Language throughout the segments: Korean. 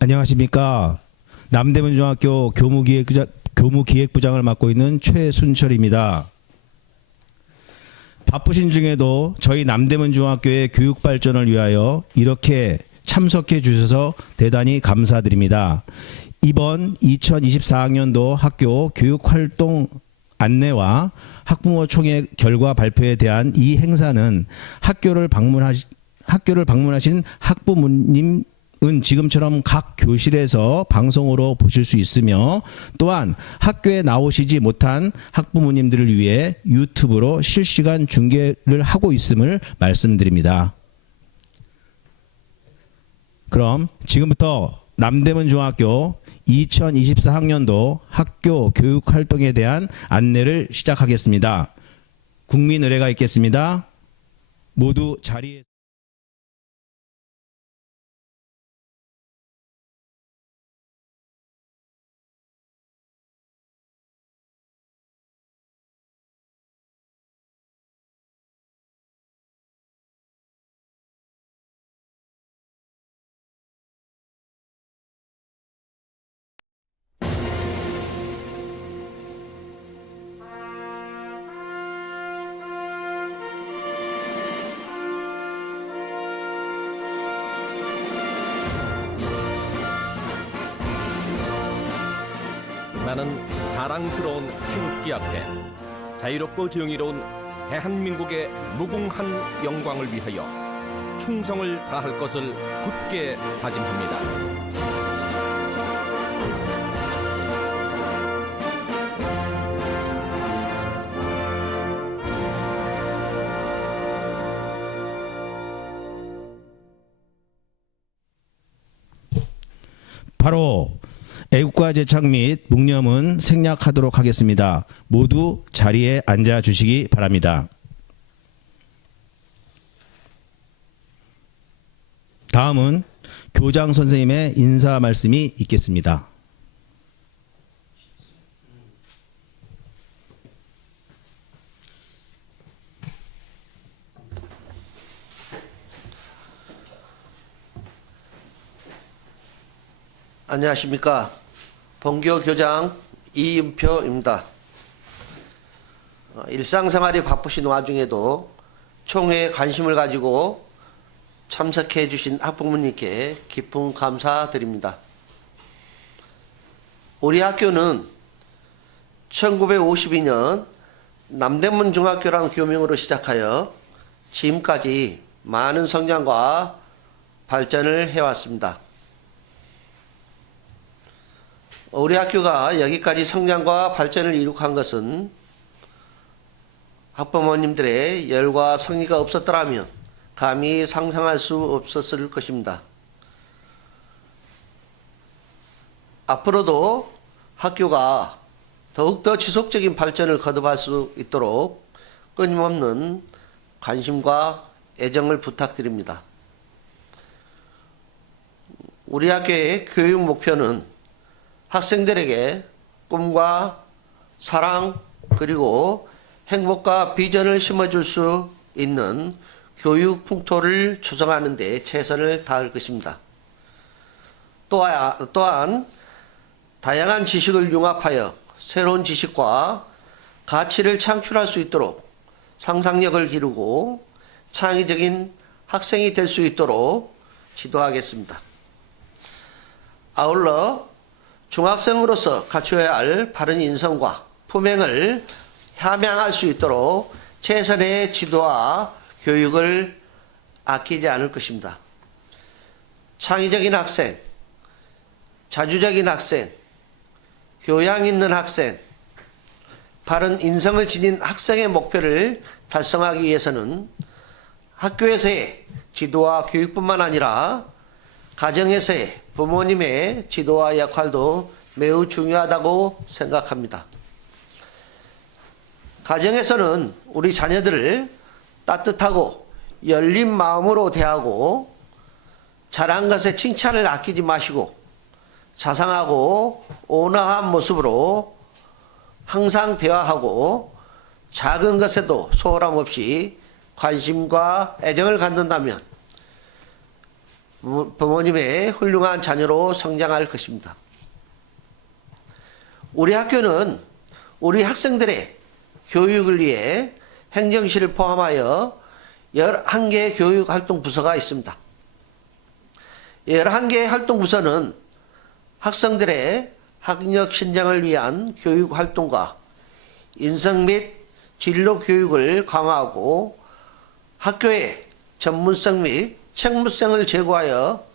안녕하십니까. 남대문중학교 교무기획부장을 맡고 있는 최순철입니다. 바쁘신 중에도 저희 남대문중학교의 교육 발전을 위하여 이렇게 참석해 주셔서 대단히 감사드립니다. 이번 2024학년도 학교 교육활동 안내와 학부모 총회 결과 발표에 대한 이 행사는 학교를 방문하신 학부모님 은 지금처럼 각 교실에서 방송으로 보실 수 있으며, 또한 학교에 나오시지 못한 학부모님들을 위해 유튜브로 실시간 중계를 하고 있음을 말씀드립니다. 그럼 지금부터 남대문중학교 2024학년도 학교 교육활동에 대한 안내를 시작하겠습니다. 국민의례가 있겠습니다. 모두 자리에 나는 자랑스러운 태극기 앞에 자유롭고 정의로운 대한민국의 무궁한 영광을 위하여 충성을 다할 것을 굳게 다짐합니다. 바로 애국가 제창 및 묵념은 생략하도록 하겠습니다. 모두 자리에 앉아 주시기 바랍니다. 다음은 교장 선생님의 인사 말씀이 있겠습니다. 안녕하십니까. 본교 교장 이은표입니다. 일상생활이 바쁘신 와중에도 총회에 관심을 가지고 참석해 주신 학부모님께 깊은 감사드립니다. 우리 학교는 1952년 남대문중학교라는 교명으로 시작하여 지금까지 많은 성장과 발전을 해왔습니다. 우리 학교가 여기까지 성장과 발전을 이룩한 것은 학부모님들의 열과 성의가 없었더라면 감히 상상할 수 없었을 것입니다. 앞으로도 학교가 더욱더 지속적인 발전을 거듭할 수 있도록 끊임없는 관심과 애정을 부탁드립니다. 우리 학교의 교육 목표는 학생들에게 꿈과 사랑 그리고 행복과 비전을 심어줄 수 있는 교육 풍토를 조성하는 데 최선을 다할 것입니다. 또한 다양한 지식을 융합하여 새로운 지식과 가치를 창출할 수 있도록 상상력을 기르고 창의적인 학생이 될 수 있도록 지도하겠습니다. 아울러 중학생으로서 갖춰야 할 바른 인성과 품행을 함양할 수 있도록 최선의 지도와 교육을 아끼지 않을 것입니다. 창의적인 학생, 자주적인 학생, 교양 있는 학생, 바른 인성을 지닌 학생의 목표를 달성하기 위해서는 학교에서의 지도와 교육뿐만 아니라 가정에서의 부모님의 지도와 역할도 매우 중요하다고 생각합니다. 가정에서는 우리 자녀들을 따뜻하고 열린 마음으로 대하고 잘한 것에 칭찬을 아끼지 마시고 자상하고 온화한 모습으로 항상 대화하고 작은 것에도 소홀함 없이 관심과 애정을 갖는다면 부모님의 훌륭한 자녀로 성장할 것입니다. 우리 학교는 우리 학생들의 교육을 위해 행정실을 포함하여 11개 교육활동부서가 있습니다. 11개의 활동부서는 학생들의 학력 신장을 위한 교육활동과 인성 및 진로 교육을 강화하고 학교의 전문성 및 책무성을 제고하여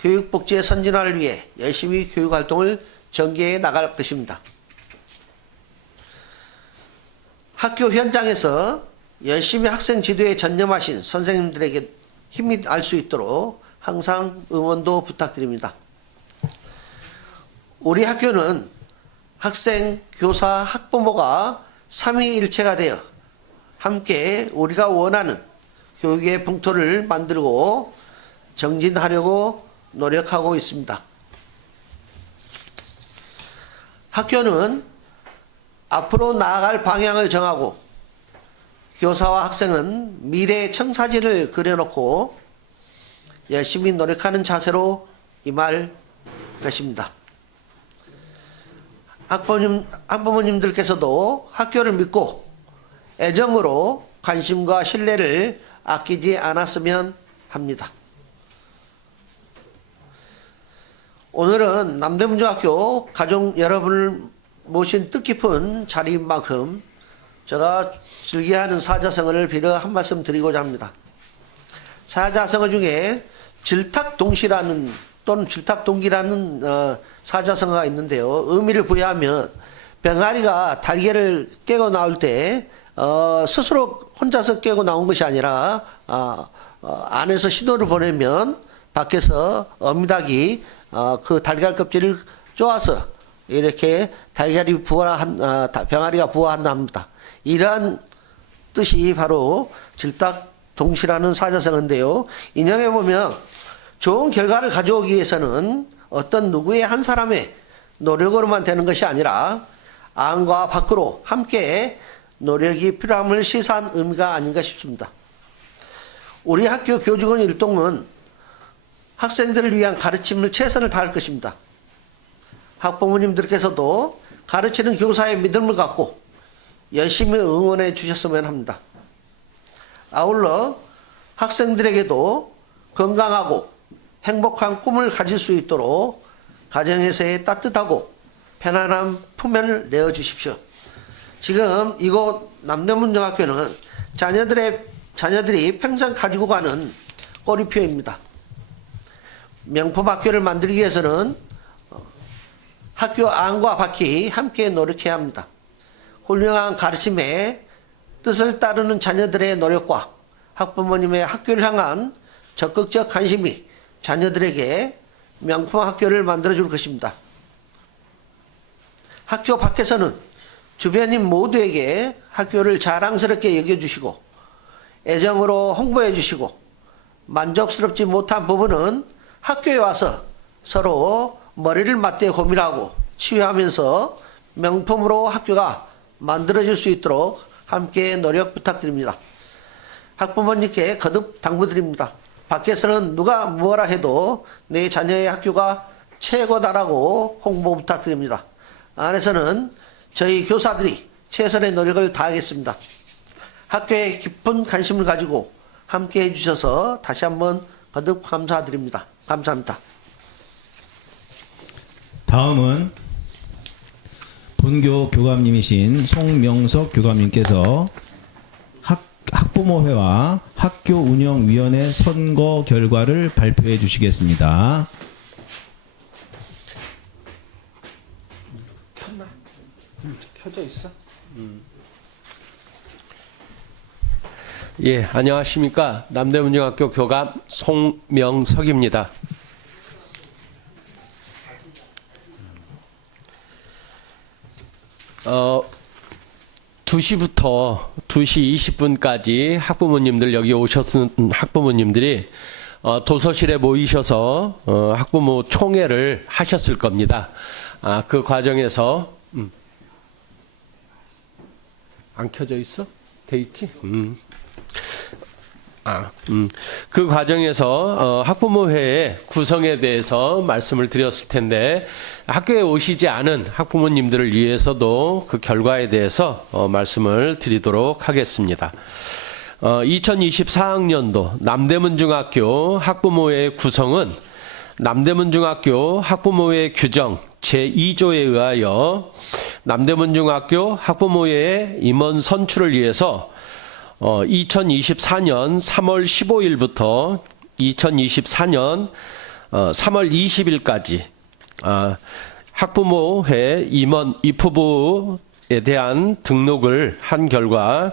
교육복지의 선진화를 위해 열심히 교육활동을 전개해 나갈 것입니다. 학교 현장에서 열심히 학생 지도에 전념하신 선생님들에게 힘이 날 수 있도록 항상 응원도 부탁드립니다. 우리 학교는 학생, 교사, 학부모가 삼위일체가 되어 함께 우리가 원하는 교육의 풍토를 만들고 정진하려고 노력하고 있습니다. 학교는 앞으로 나아갈 방향을 정하고 교사와 학생은 미래의 청사진을 그려놓고 열심히 노력하는 자세로 임할 것입니다. 학부모님들께서도 학교를 믿고 애정으로 관심과 신뢰를 아끼지 않았으면 합니다. 오늘은 남대문중학교 가족 여러분을 모신 뜻깊은 자리인 만큼 제가 즐겨하는 사자성어를 빌어 한 말씀 드리고자 합니다. 사자성어 중에 질탁동시라는 또는 질탁동기라는 사자성어가 있는데요. 의미를 부여하면 병아리가 달걀을 깨고 나올 때 스스로 혼자서 깨고 나온 것이 아니라 안에서 신호를 보내면 밖에서 어미닭이 그 달걀 껍질을 쪼아서 이렇게 병아리가 부화한다 합니다. 이러한 뜻이 바로 질탁동시라는 사자성어인데요. 인용해 보면 좋은 결과를 가져오기 위해서는 어떤 누구의 한 사람의 노력으로만 되는 것이 아니라 안과 밖으로 함께 노력이 필요함을 시사한 의미가 아닌가 싶습니다. 우리 학교 교직원 일동은 학생들을 위한 가르침을 최선을 다할 것입니다. 학부모님들께서도 가르치는 교사의 믿음을 갖고 열심히 응원해 주셨으면 합니다. 아울러 학생들에게도 건강하고 행복한 꿈을 가질 수 있도록 가정에서의 따뜻하고 편안한 품면을 내어주십시오. 지금 이곳 남대문중학교는 자녀들이 평생 가지고 가는 꼬리표입니다. 명품 학교를 만들기 위해서는 학교 안과 밖이 함께 노력해야 합니다. 훌륭한 가르침에 뜻을 따르는 자녀들의 노력과 학부모님의 학교를 향한 적극적 관심이 자녀들에게 명품 학교를 만들어줄 것입니다. 학교 밖에서는 주변인 모두에게 학교를 자랑스럽게 여겨주시고 애정으로 홍보해 주시고 만족스럽지 못한 부분은 학교에 와서 서로 머리를 맞대 고민하고 치유하면서 명품으로 학교가 만들어질 수 있도록 함께 노력 부탁드립니다. 학부모님께 거듭 당부드립니다. 밖에서는 누가 뭐라 해도 내 자녀의 학교가 최고다라고 홍보 부탁드립니다. 안에서는 저희 교사들이 최선의 노력을 다하겠습니다. 학교에 깊은 관심을 가지고 함께 해주셔서 다시 한번 거듭 감사드립니다. 감사합니다. 다음은 본교 교감님이신 송명석 교감님께서 학부모회와 학교운영위원회 선거 결과를 발표해 주시겠습니다. 켜져 있어? 예, 안녕하십니까. 남대문중학교 교감 송명석입니다. 2시부터 2시 20분까지 학부모님들 여기 오셨은 학부모님들이 도서실에 모이셔서 학부모 총회를 하셨을 겁니다. 그 과정에서 안 켜져 있어? 돼 있지? 그 과정에서 학부모회의 구성에 대해서 말씀을 드렸을 텐데 학교에 오시지 않은 학부모님들을 위해서도 그 결과에 대해서 말씀을 드리도록 하겠습니다. 2024학년도 남대문중학교 학부모회 구성은 남대문중학교 학부모회 규정 제2조에 의하여 남대문중학교 학부모회의 임원 선출을 위해서 2024년 3월 15일부터 2024년 3월 20일까지 학부모회 임원 입후보에 대한 등록을 한 결과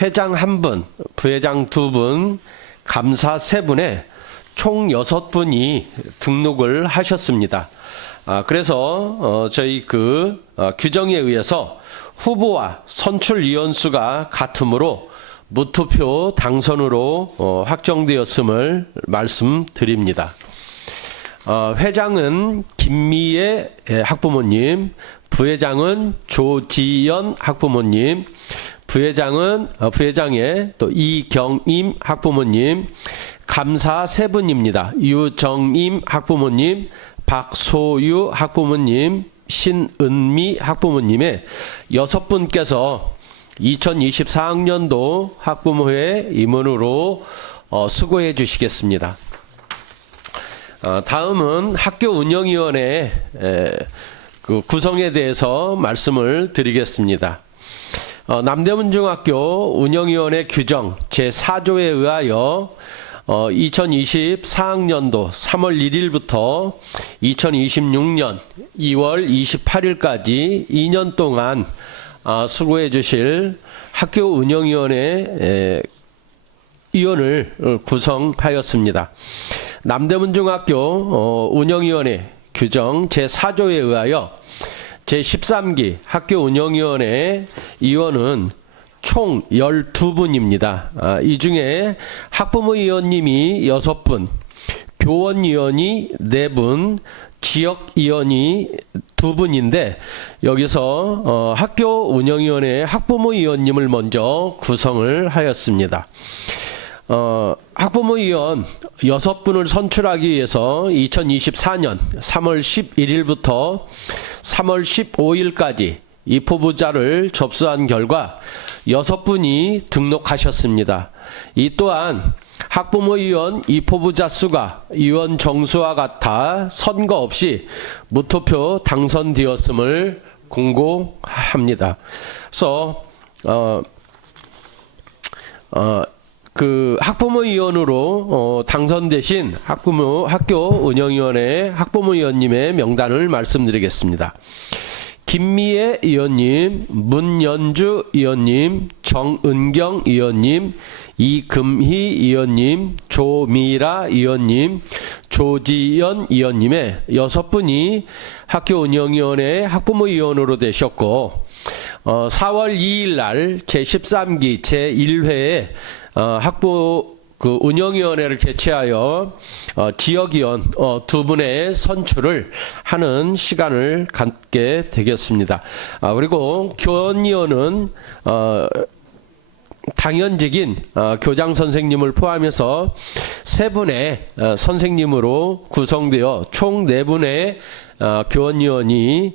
회장 1분, 부회장 2분, 감사 3분에 총 6분이 등록을 하셨습니다. 그래서 저희 규정에 의해서 후보와 선출위원 수가 같으므로 무투표 당선으로 확정되었음을 말씀드립니다. 회장은 김미애 학부모님, 부회장은 조지연 학부모님, 부회장의 또 이경임 학부모님, 감사 3분입니다. 유정임 학부모님, 박소유 학부모님, 신은미 학부모님의 6분께서 2024학년도 학부모회 임원으로 수고해 주시겠습니다. 다음은 학교 운영위원회 구성에 대해서 말씀을 드리겠습니다. 남대문중학교 운영위원회 규정 제4조에 의하여 2024학년도 3월 1일부터 2026년 2월 28일까지 2년 동안 수고해 주실 학교 운영위원회 위원을 구성하였습니다. 남대문중학교 운영위원회 규정 제4조에 의하여 제13기 학교 운영위원회 위원은 총 12분입니다. 이 중에 학부모위원님이 6분, 교원위원이 4분, 지역위원이 2분인데 여기서 학교 운영위원회 학부모위원님을 먼저 구성을 하였습니다. 학부모위원 6분을 선출하기 위해서 2024년 3월 11일부터 3월 15일까지 입후보자를 접수한 결과 6분이 등록하셨습니다. 이 또한 학부모위원 입후보자 수가 위원 정수와 같아 선거 없이 무투표 당선되었음을 공고합니다. 그래서 학부모위원으로 당선되신 학교 운영위원회 학부모위원님의 명단을 말씀드리겠습니다. 김미애 위원님, 문연주 위원님, 정은경 위원님, 이금희 위원님, 조미라 위원님, 조지연 위원님의 6분이 학교 운영위원회 학부모위원으로 되셨고 4월 2일 날 제13기 제1회에 운영위원회를 개최하여 지역위원 2분의 선출을 하는 시간을 갖게 되겠습니다. 그리고 교원위원은 당연직인 교장 선생님을 포함해서 3분의 선생님으로 구성되어 총 4분의 교원위원이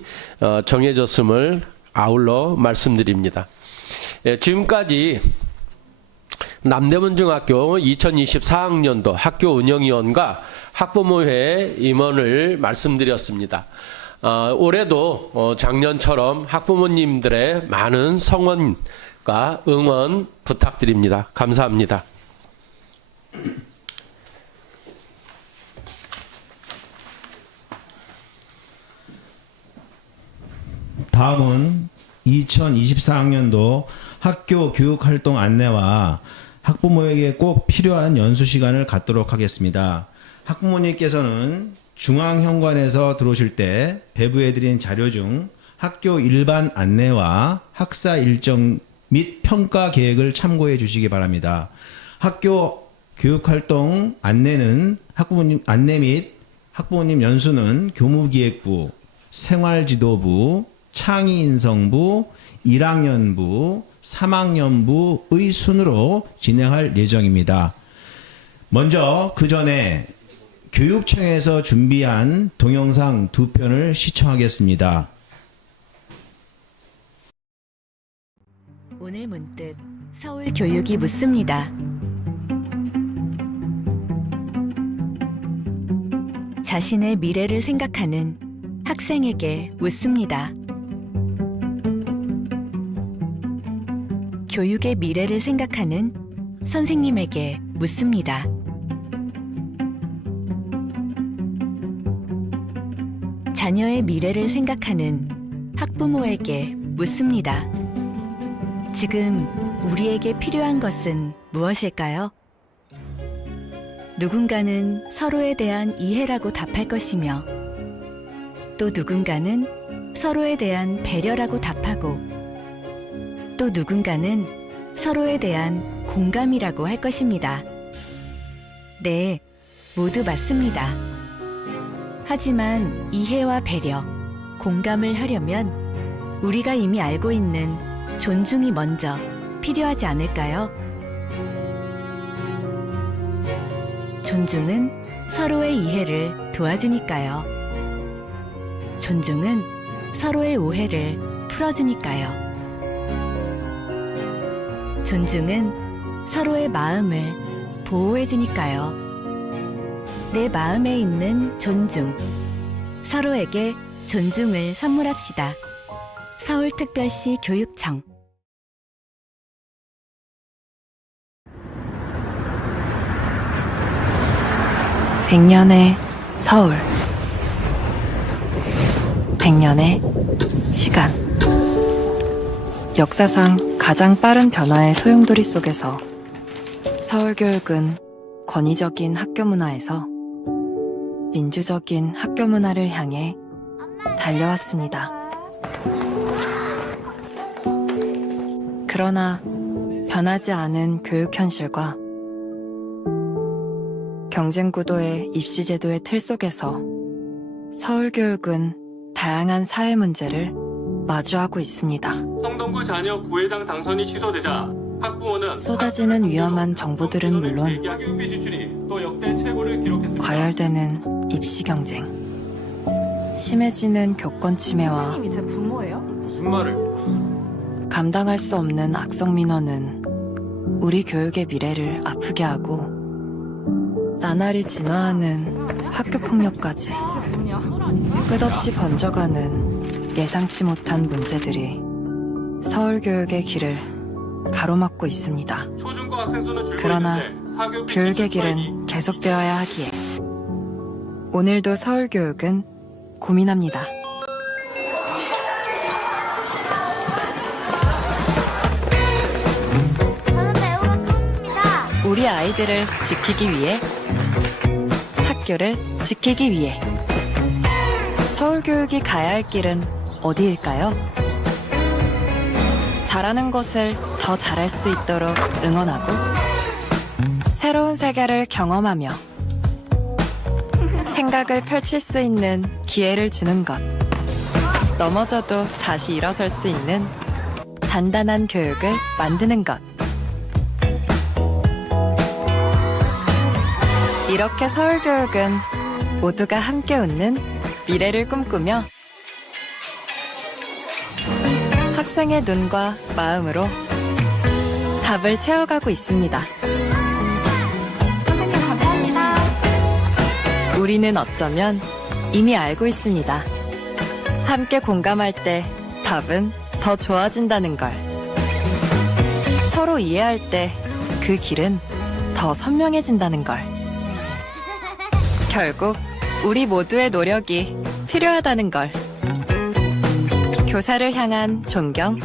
정해졌음을 아울러 말씀드립니다. 지금까지 남대문중학교 2024학년도 학교 운영위원과 학부모회 임원을 말씀드렸습니다. 올해도 작년처럼 학부모님들의 많은 성원과 응원 부탁드립니다. 감사합니다. 다음은 2024학년도 학교 교육활동 안내와 학부모에게 꼭 필요한 연수 시간을 갖도록 하겠습니다. 학부모님께서는 중앙현관에서 들어오실 때 배부해드린 자료 중 학교 일반 안내와 학사 일정 및 평가 계획을 참고해 주시기 바랍니다. 학교 교육활동 안내는 안내 및 학부모님 연수는 교무기획부, 생활지도부, 창의인성부, 1학년부, 3학년부의 순으로 진행할 예정입니다. 먼저 그 전에 교육청에서 준비한 동영상 2편을 시청하겠습니다. 오늘 문득 서울 교육이 묻습니다. 자신의 미래를 생각하는 학생에게 묻습니다. 교육의 미래를 생각하는 선생님에게 묻습니다. 자녀의 미래를 생각하는 학부모에게 묻습니다. 지금 우리에게 필요한 것은 무엇일까요? 누군가는 서로에 대한 이해라고 답할 것이며 또 누군가는 서로에 대한 배려라고 답하고 또 누군가는 서로에 대한 공감이라고 할 것입니다. 네, 모두 맞습니다. 하지만 이해와 배려, 공감을 하려면 우리가 이미 알고 있는 존중이 먼저 필요하지 않을까요? 존중은 서로의 이해를 도와주니까요. 존중은 서로의 오해를 풀어주니까요. 존중은 서로의 마음을 보호해주니까요. 내 마음에 있는 존중, 서로에게 존중을 선물합시다. 서울특별시 교육청. 백년의 서울 100년의 시간 역사상 가장 빠른 변화의 소용돌이 속에서 서울교육은 권위적인 학교 문화에서 민주적인 학교 문화를 향해 달려왔습니다. 그러나 변하지 않은 교육 현실과 경쟁 구도의 입시 제도의 틀 속에서 서울교육은 다양한 사회 문제를 마주하고 있습니다. 성동구 자녀 부회장 당선이 취소되자 학부모는 쏟아지는 위험한 정보들은 물론 학교비 지출이 또 역대 최고를 기록했습니다. 과열되는 입시 경쟁, 심해지는 교권 침해와 무슨 말을? 감당할 수 없는 악성 민원은 우리 교육의 미래를 아프게 하고 나날이 진화하는 학교 폭력까지 끝없이 번져가는 예상치 못한 문제들이 서울 교육의 길을 가로막고 있습니다. 초중고 학생 수는 줄고 그러나 있는데 사교육비 교육의 지출 길은 파일이 계속되어야 하기에 오늘도 서울 교육은 고민합니다. 저는 배우가 꿈입니다. 우리 아이들을 지키기 위해 학교를 지키기 위해 서울 교육이 가야 할 길은 어디일까요? 잘하는 것을 더 잘할 수 있도록 응원하고 새로운 세계를 경험하며 생각을 펼칠 수 있는 기회를 주는 것, 넘어져도 다시 일어설 수 있는 단단한 교육을 만드는 것. 이렇게 서울교육은 모두가 함께 웃는 미래를 꿈꾸며 학생의 눈과 마음으로 답을 채워가고 있습니다. 선생님 감사합니다. 우리는 어쩌면 이미 알고 있습니다. 함께 공감할 때 답은 더 좋아진다는 걸. 서로 이해할 때 그 길은 더 선명해진다는 걸. 결국 우리 모두의 노력이 필요하다는 걸. 교사를 향한 존경,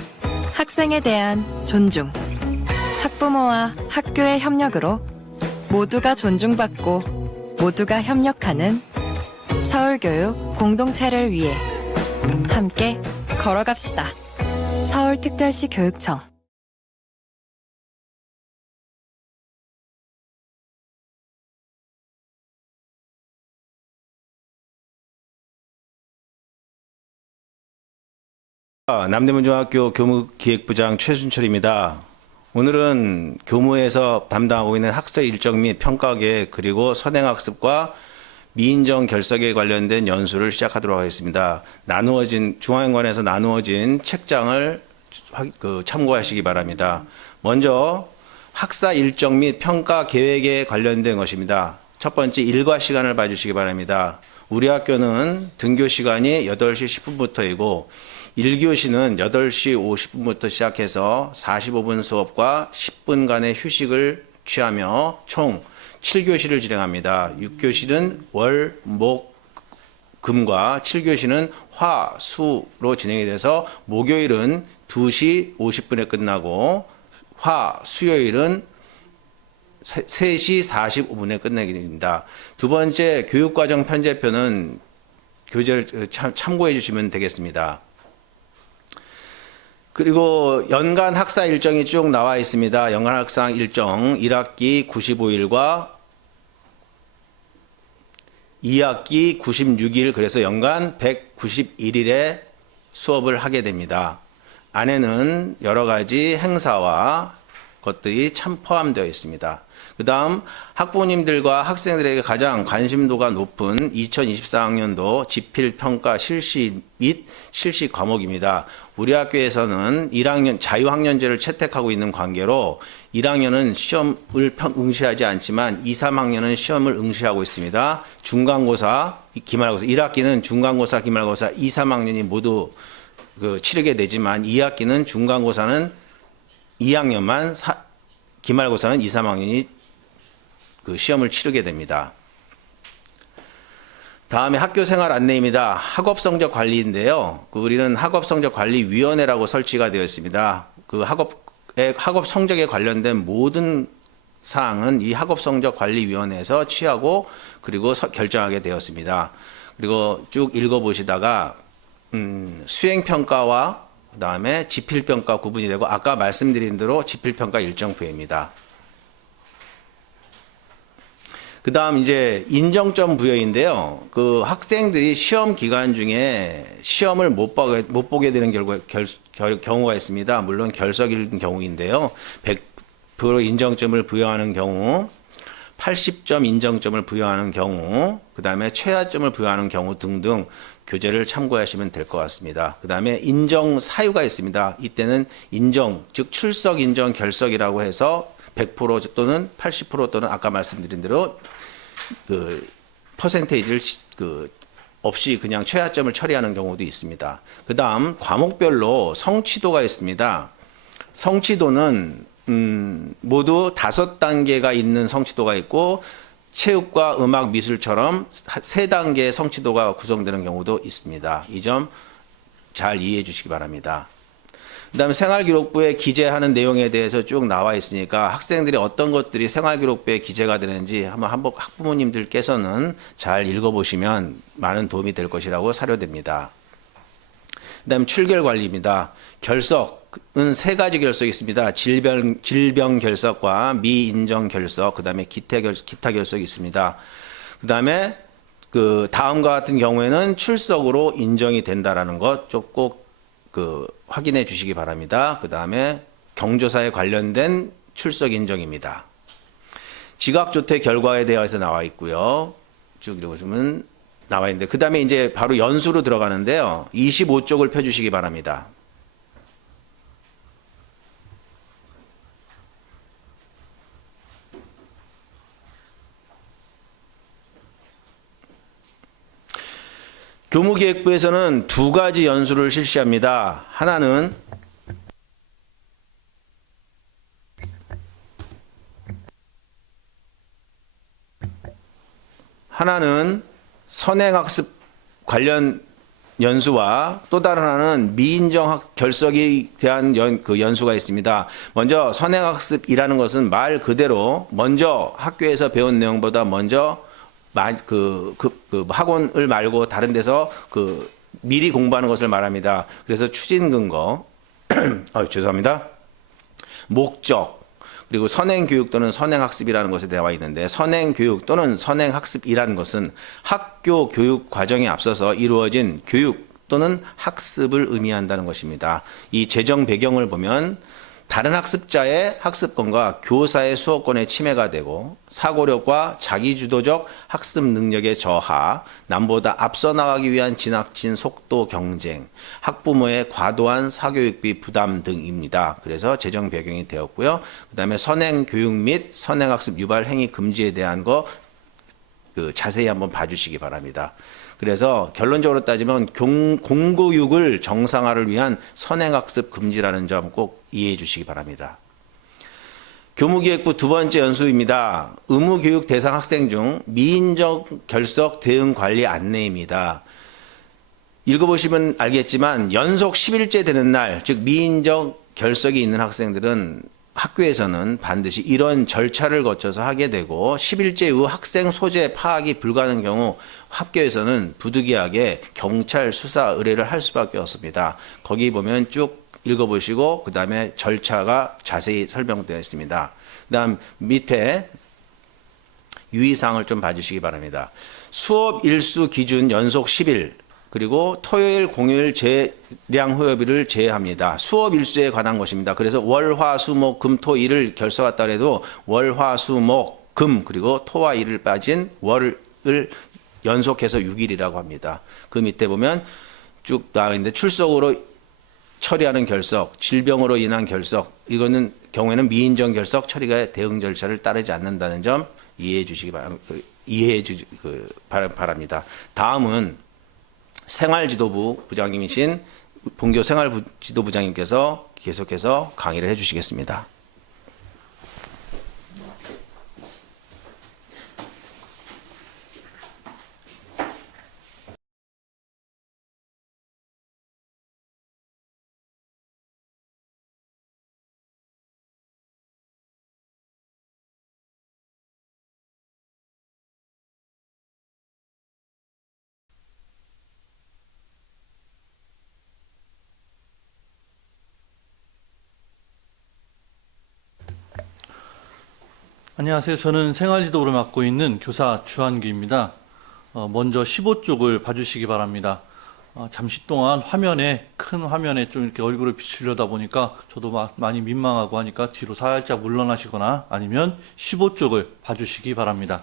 학생에 대한 존중, 학부모와 학교의 협력으로 모두가 존중받고 모두가 협력하는 서울교육 공동체를 위해 함께 걸어갑시다. 서울특별시 교육청. 남대문 중학교 교무기획부장 최순철입니다. 오늘은 교무에서 담당하고 있는 학생 일정 및 평가 계획 그리고 선행학습과 미인정 결석에 관련된 연수를 시작하도록 하겠습니다. 중앙연구원에서 나누어진 책장을 참고하시기 바랍니다. 먼저 학사 일정 및 평가 계획에 관련된 것입니다. 첫 번째 일과 시간을 봐주시기 바랍니다. 우리 학교는 등교 시간이 8시 10분부터이고 1교시는 8시 50분부터 시작해서 45분 수업과 10분간의 휴식을 취하며 총 7교시를 진행합니다. 6교시는 월, 목, 금과 7교시는 화, 수로 진행이 돼서 목요일은 2시 50분에 끝나고 화, 수요일은 3시 45분에 끝내게 됩니다. 두 번째 교육과정 편제표는 교재를 참고해 주시면 되겠습니다. 그리고 연간 학사 일정이 쭉 나와 있습니다. 연간 학사 일정 1학기 95일과 2학기 96일 그래서 연간 191일의 수업을 하게 됩니다. 안에는 여러 가지 행사와 것들이 참 포함되어 있습니다. 그 다음 학부모님들과 학생들에게 가장 관심도가 높은 2024학년도 지필평가 실시 및 실시 과목입니다. 우리 학교에서는 1학년 자유학년제를 채택하고 있는 관계로 1학년은 시험을 응시하지 않지만 2, 3학년은 시험을 응시하고 있습니다. 중간고사, 기말고사, 1학기는 중간고사, 기말고사, 2, 3학년이 모두 치르게 되지만 2학기는 중간고사는 2학년만, 기말고사는 2, 3학년이 시험을 치르게 됩니다. 다음에 학교 생활 안내입니다. 학업 성적 관리인데요. 우리는 학업 성적 관리위원회라고 설치가 되어 있습니다. 학업 성적에 관련된 모든 사항은 이 학업 성적 관리위원회에서 취하고 그리고 결정하게 되었습니다. 그리고 쭉 읽어보시다가 수행평가와 그 다음에 지필평가 구분이 되고 아까 말씀드린 대로 지필평가 일정표입니다. 그 다음 이제 인정점 부여인데요. 학생들이 시험 기간 중에 시험을 못 보게 되는 경우가 있습니다. 물론 결석일 경우인데요. 100% 인정점을 부여하는 경우, 80점 인정점을 부여하는 경우, 그 다음에 최하점을 부여하는 경우 등등 교재를 참고하시면 될 것 같습니다. 그 다음에 인정 사유가 있습니다. 이때는 인정, 즉 출석 인정 결석이라고 해서 100% 또는 80% 또는 아까 말씀드린 대로 퍼센테이지를 없이 그냥 최하점을 처리하는 경우도 있습니다. 그 다음 과목별로 성취도가 있습니다. 성취도는 모두 5단계가 있는 성취도가 있고 체육과 음악 미술처럼 3단계의 성취도가 구성되는 경우도 있습니다. 이 점 잘 이해해 주시기 바랍니다. 그 다음에 생활기록부에 기재하는 내용에 대해서 쭉 나와 있으니까 학생들이 어떤 것들이 생활기록부에 기재가 되는지 한번 학부모님들께서는 잘 읽어보시면 많은 도움이 될 것이라고 사료됩니다. 그 다음에 출결관리입니다. 결석은 3가지 결석이 있습니다. 질병 결석과 미인정 결석, 그 다음에 기타 결석이 있습니다. 그 다음에 다음과 같은 경우에는 출석으로 인정이 된다라는 것 꼭 확인해 주시기 바랍니다. 그 다음에 경조사에 관련된 출석 인정입니다. 지각조퇴 결과에 대해서 나와 있고요. 쭉 읽어보시면 나와 있는데 그 다음에 이제 바로 연수로 들어가는데요. 25쪽을 펴주시기 바랍니다. 교무기획부에서는 2가지 연수를 실시합니다. 하나는 선행학습 관련 연수와 또 다른 하나는 미인정 결석에 대한 연수가 있습니다. 먼저 선행학습이라는 것은 말 그대로 먼저 학교에서 배운 내용보다 먼저 학원을 말고 다른 데서 미리 공부하는 것을 말합니다. 그래서 추진 근거, 죄송합니다. 목적, 그리고 선행교육 또는 선행학습이라는 것에 나와 있는데 선행교육 또는 선행학습이라는 것은 학교 교육 과정에 앞서서 이루어진 교육 또는 학습을 의미한다는 것입니다. 이 제정 배경을 보면 다른 학습자의 학습권과 교사의 수업권의 침해가 되고 사고력과 자기주도적 학습 능력의 저하, 남보다 앞서 나가기 위한 지나친 속도 경쟁, 학부모의 과도한 사교육비 부담 등입니다. 그래서 제정 배경이 되었고요. 그다음에 선행 교육 및 선행 학습 유발 행위 금지에 대한 거 자세히 한번 봐주시기 바랍니다. 그래서 결론적으로 따지면 공교육을 정상화를 위한 선행학습 금지라는 점 꼭 이해해 주시기 바랍니다. 교무기획부 두 번째 연수입니다. 의무교육 대상 학생 중 미인적 결석 대응 관리 안내입니다. 읽어보시면 알겠지만 연속 10일째 되는 날, 즉 미인적 결석이 있는 학생들은 학교에서는 반드시 이런 절차를 거쳐서 하게 되고 10일째 이후 학생 소재 파악이 불가능한 경우 학교에서는 부득이하게 경찰 수사 의뢰를 할 수밖에 없습니다. 거기 보면 쭉 읽어보시고 그 다음에 절차가 자세히 설명되어 있습니다. 그 다음 밑에 유의사항을 좀 봐주시기 바랍니다. 수업 일수 기준 연속 10일 그리고 토요일, 공휴일 재량 후여비를 제외합니다. 수업 일수에 관한 것입니다. 그래서 월, 화, 수, 목, 금, 토, 일을 결석했다 해도 월, 화, 수, 목, 금 그리고 토와 일을 빠진 월을 연속해서 6일이라고 합니다. 그 밑에 보면 쭉 나와 있는데 출석으로 처리하는 결석, 질병으로 인한 결석, 이거는 경우에는 미인정 결석 처리가 대응 절차를 따르지 않는다는 점 이해해 주시기 바랍니다. 다음은 생활지도부 부장님이신 본교 생활지도부장님께서 계속해서 강의를 해주시겠습니다. 안녕하세요. 저는 생활지도부를 맡고 있는 교사 주한규입니다. 먼저 15쪽을 봐주시기 바랍니다. 잠시 동안 큰 화면에 좀 이렇게 얼굴을 비추려다 보니까 저도 많이 민망하고 하니까 뒤로 살짝 물러나시거나 아니면 15쪽을 봐주시기 바랍니다.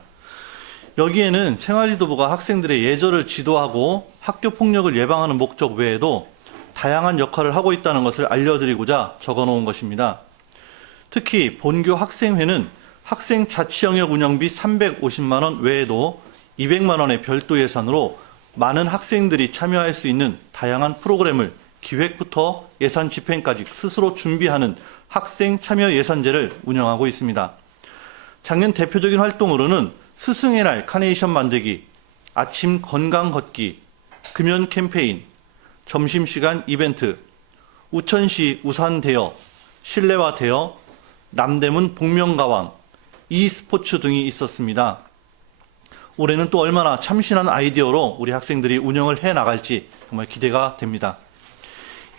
여기에는 생활지도부가 학생들의 예절을 지도하고 학교 폭력을 예방하는 목적 외에도 다양한 역할을 하고 있다는 것을 알려드리고자 적어놓은 것입니다. 특히 본교 학생회는 학생 자치영역 운영비 350만 원 외에도 200만 원의 별도 예산으로 많은 학생들이 참여할 수 있는 다양한 프로그램을 기획부터 예산 집행까지 스스로 준비하는 학생 참여 예산제를 운영하고 있습니다. 작년 대표적인 활동으로는 스승의 날 카네이션 만들기, 아침 건강 걷기, 금연 캠페인, 점심시간 이벤트, 우천시 우산 대여, 실내화 대여, 남대문 복면가왕, e스포츠 등이 있었습니다. 올해는 또 얼마나 참신한 아이디어로 우리 학생들이 운영을 해 나갈지 정말 기대가 됩니다.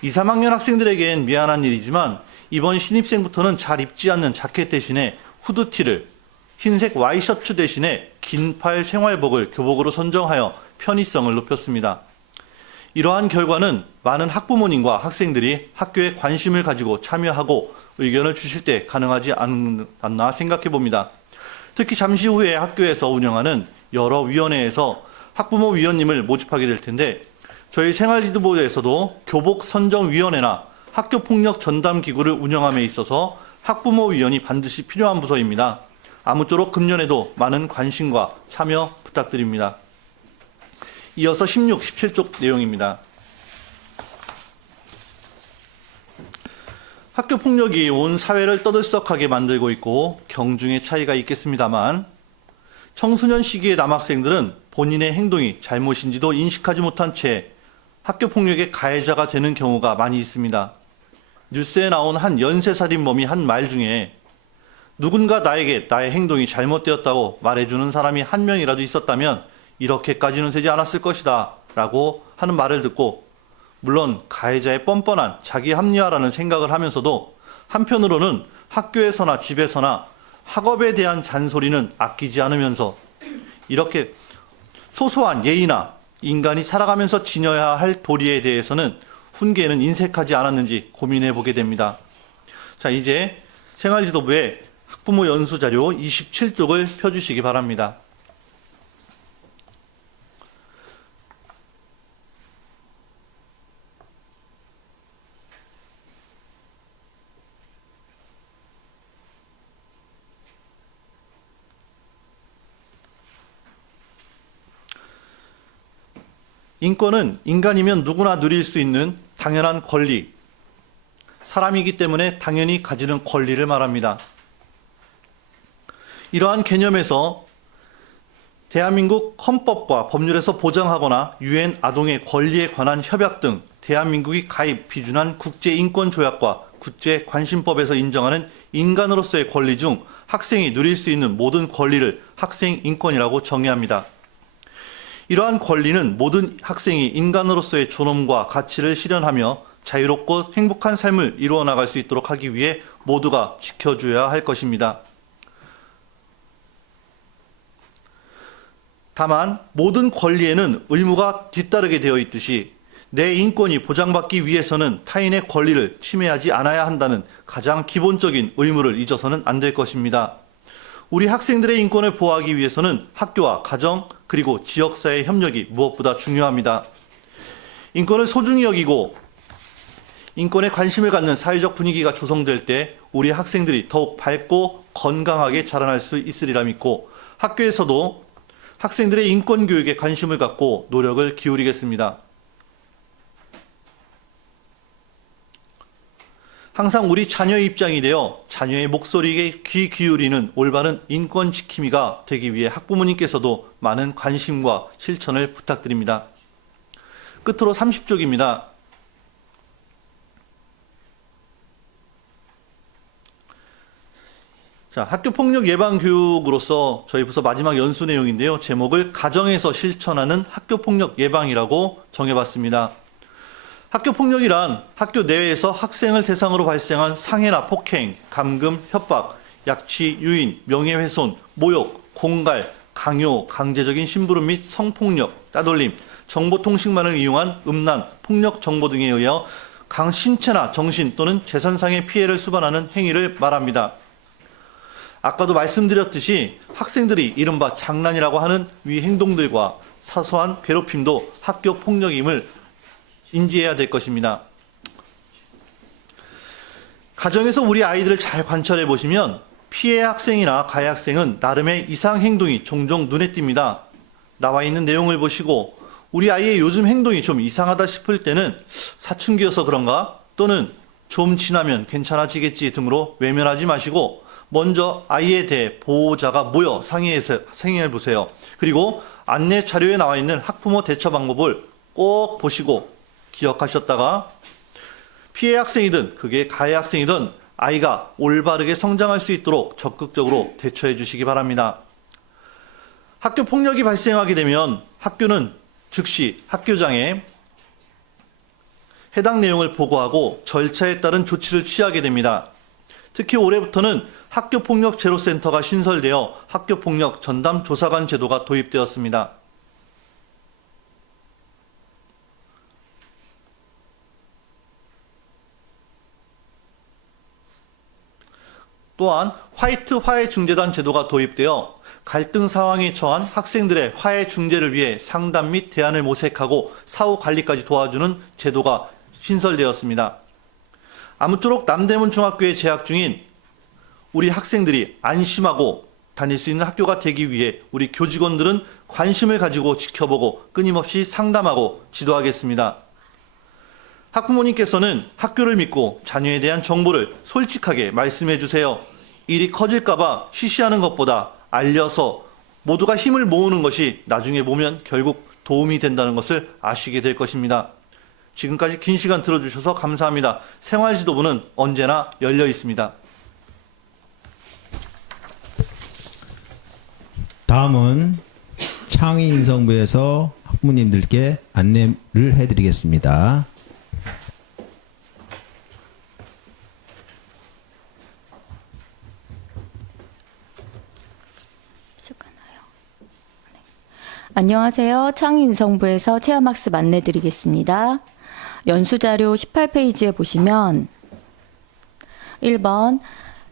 2, 3학년 학생들에겐 미안한 일이지만 이번 신입생부터는 잘 입지 않는 자켓 대신에 후드티를, 흰색 와이셔츠 대신에 긴팔 생활복을 교복으로 선정하여 편의성을 높였습니다. 이러한 결과는 많은 학부모님과 학생들이 학교에 관심을 가지고 참여하고 의견을 주실 때 가능하지 않나 생각해 봅니다. 특히 잠시 후에 학교에서 운영하는 여러 위원회에서 학부모 위원님을 모집하게 될 텐데 저희 생활지도부에서도 교복 선정위원회나 학교폭력 전담기구를 운영함에 있어서 학부모 위원이 반드시 필요한 부서입니다. 아무쪼록 금년에도 많은 관심과 참여 부탁드립니다. 이어서 16, 17쪽 내용입니다. 학교 폭력이 온 사회를 떠들썩하게 만들고 있고 경중의 차이가 있겠습니다만 청소년 시기의 남학생들은 본인의 행동이 잘못인지도 인식하지 못한 채 학교 폭력의 가해자가 되는 경우가 많이 있습니다. 뉴스에 나온 한 연쇄살인범이 한 말 중에 누군가 나에게 나의 행동이 잘못되었다고 말해주는 사람이 한 명이라도 있었다면 이렇게까지는 되지 않았을 것이다 라고 하는 말을 듣고 물론 가해자의 뻔뻔한 자기 합리화라는 생각을 하면서도 한편으로는 학교에서나 집에서나 학업에 대한 잔소리는 아끼지 않으면서 이렇게 소소한 예의나 인간이 살아가면서 지녀야 할 도리에 대해서는 훈계에는 인색하지 않았는지 고민해 보게 됩니다. 자, 이제 생활지도부의 학부모 연수자료 27쪽을 펴주시기 바랍니다. 인권은 인간이면 누구나 누릴 수 있는 당연한 권리, 사람이기 때문에 당연히 가지는 권리를 말합니다. 이러한 개념에서 대한민국 헌법과 법률에서 보장하거나 유엔 아동의 권리에 관한 협약 등 대한민국이 가입批准한 국제인권조약과 국제관심법에서 인정하는 인간으로서의 권리 중 학생이 누릴 수 있는 모든 권리를 학생인권이라고 정의합니다. 이러한 권리는 모든 학생이 인간으로서의 존엄과 가치를 실현하며 자유롭고 행복한 삶을 이루어 나갈 수 있도록 하기 위해 모두가 지켜줘야 할 것입니다. 다만 모든 권리에는 의무가 뒤따르게 되어 있듯이 내 인권이 보장받기 위해서는 타인의 권리를 침해하지 않아야 한다는 가장 기본적인 의무를 잊어서는 안 될 것입니다. 우리 학생들의 인권을 보호하기 위해서는 학교와 가정 그리고 지역사회 협력이 무엇보다 중요합니다. 인권을 소중히 여기고 인권에 관심을 갖는 사회적 분위기가 조성될 때 우리 학생들이 더욱 밝고 건강하게 자라날 수 있으리라 믿고 학교에서도 학생들의 인권 교육에 관심을 갖고 노력을 기울이겠습니다. 항상 우리 자녀의 입장이 되어 자녀의 목소리에 귀 기울이는 올바른 인권 지킴이가 되기 위해 학부모님께서도 많은 관심과 실천을 부탁드립니다. 끝으로 30쪽입니다. 자, 학교폭력 예방 교육으로서 저희 부서 마지막 연수 내용인데요. 제목을 가정에서 실천하는 학교폭력 예방이라고 정해봤습니다. 학교폭력이란 학교 내외에서 학생을 대상으로 발생한 상해나 폭행, 감금, 협박, 약취, 유인, 명예훼손, 모욕, 공갈, 강요, 강제적인 심부름 및 성폭력, 따돌림, 정보통신망을 이용한 음란, 폭력 정보 등에 의하여 신체나 정신 또는 재산상의 피해를 수반하는 행위를 말합니다. 아까도 말씀드렸듯이 학생들이 이른바 장난이라고 하는 위 행동들과 사소한 괴롭힘도 학교 폭력임을 인지해야 될 것입니다. 가정에서 우리 아이들을 잘 관찰해 보시면 피해 학생이나 가해 학생은 나름의 이상 행동이 종종 눈에 띕니다. 나와 있는 내용을 보시고 우리 아이의 요즘 행동이 좀 이상하다 싶을 때는 사춘기여서 그런가 또는 좀 지나면 괜찮아지겠지 등으로 외면하지 마시고 먼저 아이에 대해 보호자가 모여 상의해 보세요. 그리고 안내 자료에 나와 있는 학부모 대처 방법을 꼭 보시고 기억하셨다가 피해 학생이든 그게 가해 학생이든 아이가 올바르게 성장할 수 있도록 적극적으로 대처해 주시기 바랍니다. 학교 폭력이 발생하게 되면 학교는 즉시 학교장에 해당 내용을 보고하고 절차에 따른 조치를 취하게 됩니다. 특히 올해부터는 학교폭력 제로센터가 신설되어 학교폭력 전담 조사관 제도가 도입되었습니다. 또한 화이트 화해 중재단 제도가 도입되어 갈등 상황에 처한 학생들의 화해 중재를 위해 상담 및 대안을 모색하고 사후 관리까지 도와주는 제도가 신설되었습니다. 아무쪼록 남대문 중학교에 재학 중인 우리 학생들이 안심하고 다닐 수 있는 학교가 되기 위해 우리 교직원들은 관심을 가지고 지켜보고 끊임없이 상담하고 지도하겠습니다. 학부모님께서는 학교를 믿고 자녀에 대한 정보를 솔직하게 말씀해 주세요. 일이 커질까봐 쉬쉬하는 것보다 알려서 모두가 힘을 모으는 것이 나중에 보면 결국 도움이 된다는 것을 아시게 될 것입니다. 지금까지 긴 시간 들어주셔서 감사합니다. 생활지도부는 언제나 열려 있습니다. 다음은 창의인성부에서 학부모님들께 안내를 해드리겠습니다. 안녕하세요. 창의인성부에서 체험학습 안내드리겠습니다. 연수자료 18페이지에 보시면 1번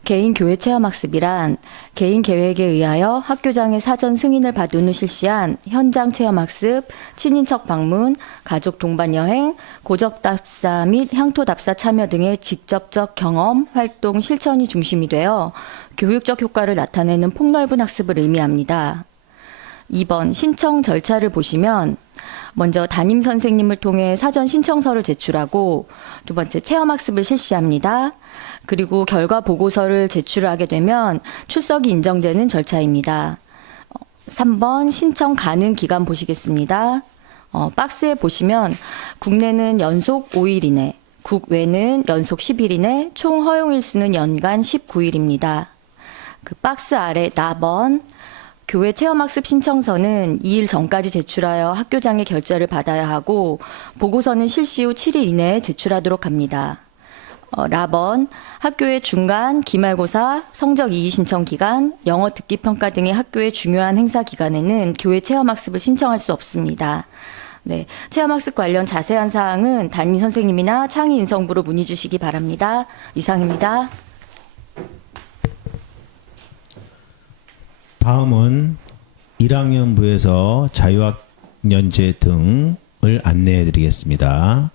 개인 교회 체험학습이란 개인 계획에 의하여 학교장의 사전 승인을 받은 후 실시한 현장 체험학습, 친인척 방문, 가족 동반 여행, 고적 답사 및 향토 답사 참여 등의 직접적 경험, 활동, 실천이 중심이 되어 교육적 효과를 나타내는 폭넓은 학습을 의미합니다. 2번 신청 절차를 보시면 먼저 담임 선생님을 통해 사전 신청서를 제출하고 두 번째 체험학습을 실시합니다. 그리고 결과 보고서를 제출하게 되면 출석이 인정되는 절차입니다. 3번 신청 가능 기간 보시겠습니다. 박스에 보시면 국내는 연속 5일 이내, 국외는 연속 10일 이내, 총 허용일수는 연간 19일입니다. 그 박스 아래 나번 교회 체험학습 신청서는 2일 전까지 제출하여 학교장의 결재를 받아야 하고 보고서는 실시 후 7일 이내에 제출하도록 합니다. 라번 학교의 중간, 기말고사, 성적 이의 신청 기간, 영어 듣기 평가 등의 학교의 중요한 행사 기간에는 교회 체험학습을 신청할 수 없습니다. 네, 체험학습 관련 자세한 사항은 담임 선생님이나 창의인성부로 문의 주시기 바랍니다. 이상입니다. 다음은 1학년부에서 자유학년제 등을 안내해 드리겠습니다.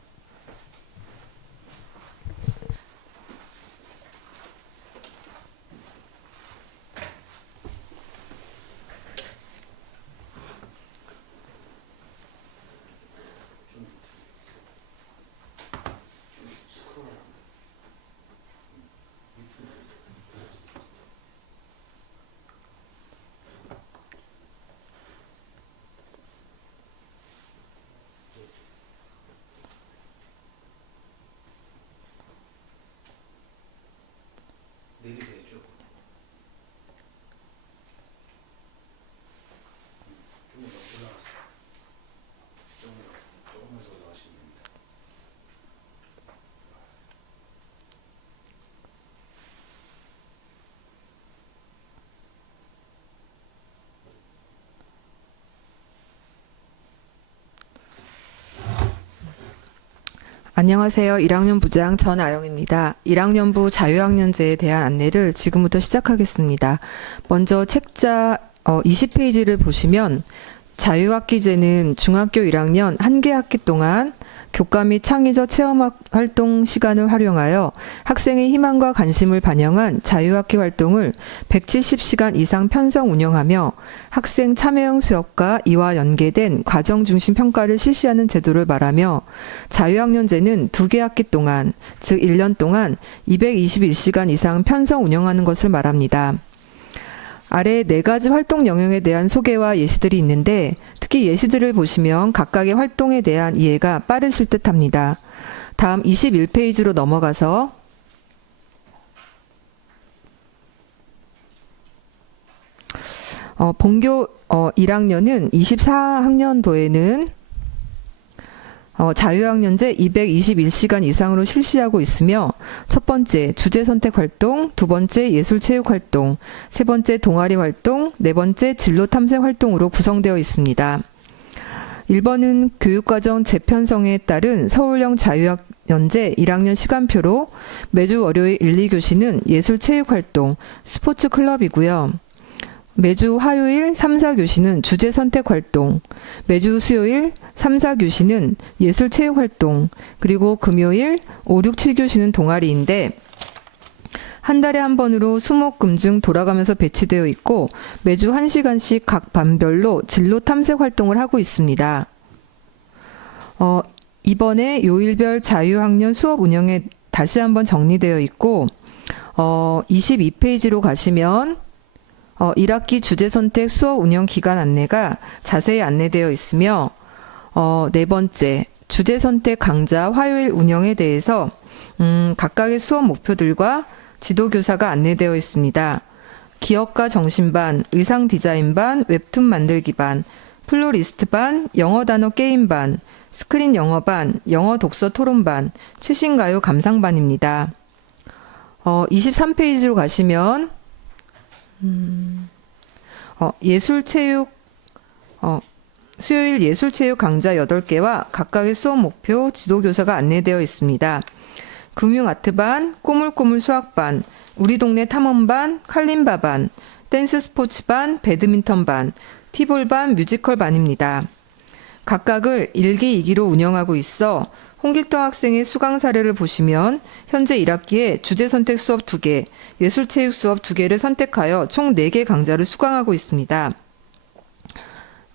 안녕하세요. 1학년 부장 전아영입니다. 1학년부 자유학년제에 대한 안내를 지금부터 시작하겠습니다. 먼저 책자 20페이지를 보시면 자유학기제는 중학교 1학년 한 개 학기 동안 교과 및 창의적 체험학 활동 시간을 활용하여 학생의 희망과 관심을 반영한 자유학기 활동을 170시간 이상 편성 운영하며 학생 참여형 수업과 이와 연계된 과정 중심 평가를 실시하는 제도를 말하며 자유학년제는 2개 학기 동안, 즉 1년 동안 221시간 이상 편성 운영하는 것을 말합니다. 아래 4가지 활동 영역에 대한 소개와 예시들이 있는데 특히 예시들을 보시면 각각의 활동에 대한 이해가 빠르실 듯합니다. 다음 21페이지로 넘어가서 본교 1학년은 24학년도에는 자유학년제 221시간 이상으로 실시하고 있으며 첫 번째 주제 선택 활동, 두 번째 예술 체육 활동, 세 번째 동아리 활동, 네 번째 진로 탐색 활동으로 구성되어 있습니다. 1번은 교육과정 재편성에 따른 서울형 자유학년제 1학년 시간표로 매주 월요일 1, 2교시는 예술 체육 활동, 스포츠 클럽이고요. 매주 화요일 3, 4교시는 주제 선택 활동, 매주 수요일 3, 4교시는 예술 체육 활동, 그리고 금요일 5, 6, 7교시는 동아리인데 한 달에 한 번으로 수목금중 돌아가면서 배치되어 있고 매주 1시간씩 각 반별로 진로 탐색 활동을 하고 있습니다. 이번에 요일별 자유학년 수업 운영에 다시 한번 정리되어 있고 22페이지로 가시면 1학기 주제 선택 수업 운영 기간 안내가 자세히 안내되어 있으며 네 번째 주제 선택 강좌 화요일 운영에 대해서 각각의 수업 목표들과 지도교사가 안내되어 있습니다. 기억과 정신반, 의상 디자인반, 웹툰 만들기반, 플로리스트반, 영어 단어 게임반, 스크린 영어반, 영어 독서 토론반, 최신가요 감상반입니다. 23페이지로 가시면 예술 체육 수요일 예술체육 강좌 8개와 각각의 수업 목표, 지도교사가 안내되어 있습니다. 금융아트반, 꼬물꼬물 수학반, 우리 동네 탐험반, 칼림바반, 댄스 스포츠반, 배드민턴반, 티볼반, 뮤지컬반입니다. 각각을 1기, 2기로 운영하고 있어 홍길동 학생의 수강 사례를 보시면 현재 1학기에 주제선택 수업 2개, 예술체육 수업 2개를 선택하여 총 4개 강좌를 수강하고 있습니다.